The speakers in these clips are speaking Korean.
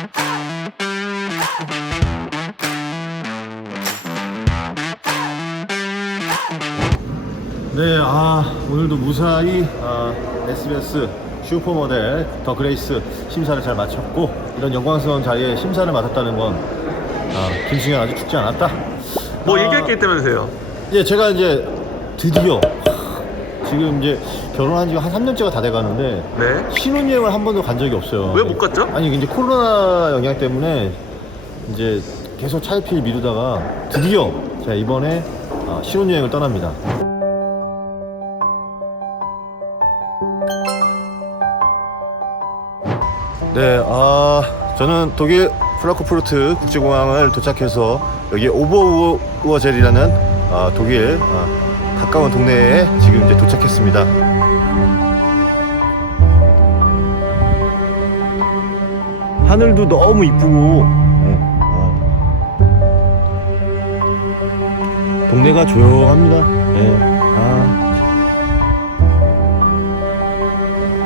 네, 오늘도 무사히 SBS 슈퍼모델 더 그레이스 심사를 잘 마쳤고, 이런 영광스러운 자리에 심사를 맡았다는 건 김승현 아직 죽지 않았다. 뭐 얘기할 게 있다면서요? 예, 제가 이제 드디어 지금 이제 결혼한 지가 한 3년째가 다 돼가는데 네. 신혼여행을 한 번도 간 적이 없어요. 왜 못 갔죠? 아니, 이제 코로나 영향 때문에 이제 계속 차일피일 미루다가 드디어 제가 이번에 신혼여행을 떠납니다. 네, 저는 독일 프랑크푸르트 국제공항을 도착해서 여기 오버우어젤이라는 독일 가까운 동네에 지금 이제 도착했습니다. 하늘도 너무 이쁘고, 동네가 조용합니다.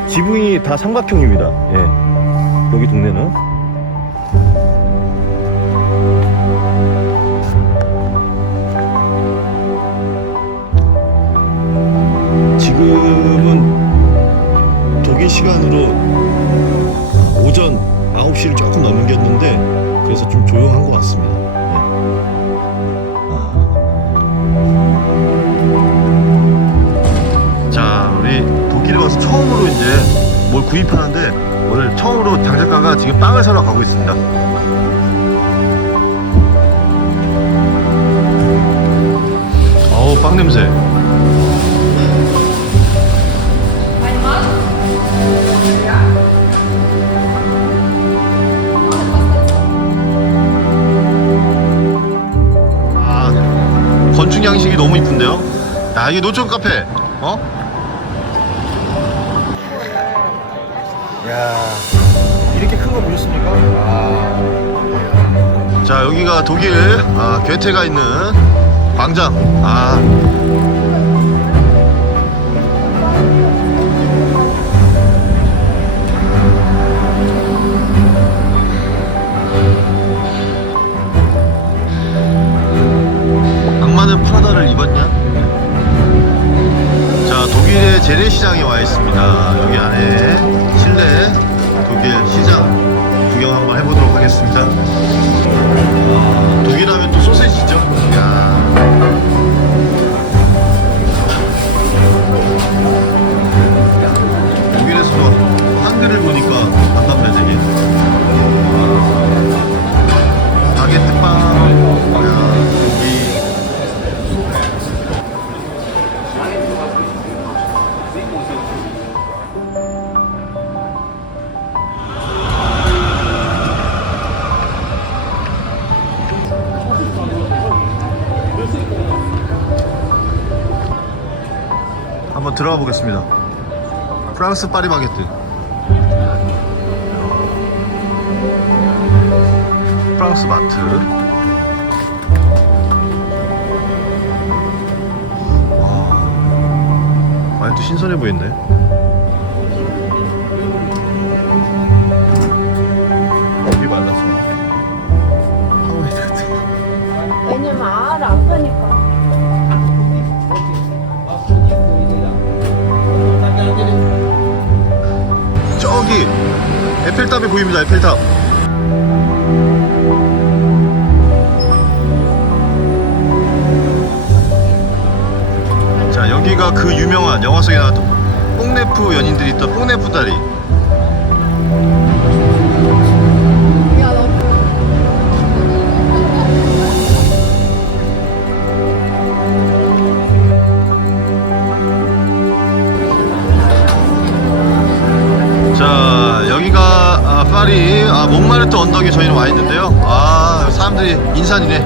지붕이 다 삼각형입니다. 여기 동네는. 지금은 독일 시간으로 오전 9시를 조금 넘겼는데, 그래서 좀 조용한 것 같습니다. 자, 우리 독일에 와서 처음으로 이제 뭘 구입하는데, 오늘 처음으로 장작가가 지금 빵을 사러 가고 있습니다. 어우, 빵 냄새. 건축 양식이 너무 이쁜데요? 야, 이게 노천 카페, 야, 이렇게 큰 거 보셨습니까? 자, 여기가 독일 괴테가 있는 광장. 악마는 프라다를 입었냐? 자, 독일의 재래시장에 와 있습니다. 여기 안에 실내 독일 시장 구경 한번 해보도록 하겠습니다. 독일 하면 또 소세지죠. 이야. 독일에서도 한글을 보니까 반갑네, 되게. 바게트빵, 고기. 한번 들어가 보겠습니다. 프랑스 파리바게뜨. 프랑스 마트. 많이 또 신선해 보이는데. 고기 말라서 하와이 같은. 왜냐면 알을 안 파니까. 저기 에펠탑이 보입니다. 에펠탑. 자, 여기가 그 유명한 영화 속에 나왔던 뽕네프 연인들이 있던 뽕네프 다리. 자, 여기가 파리 몽마르트 언덕에 저희는 와 있는데요. 사람들이 인산이네.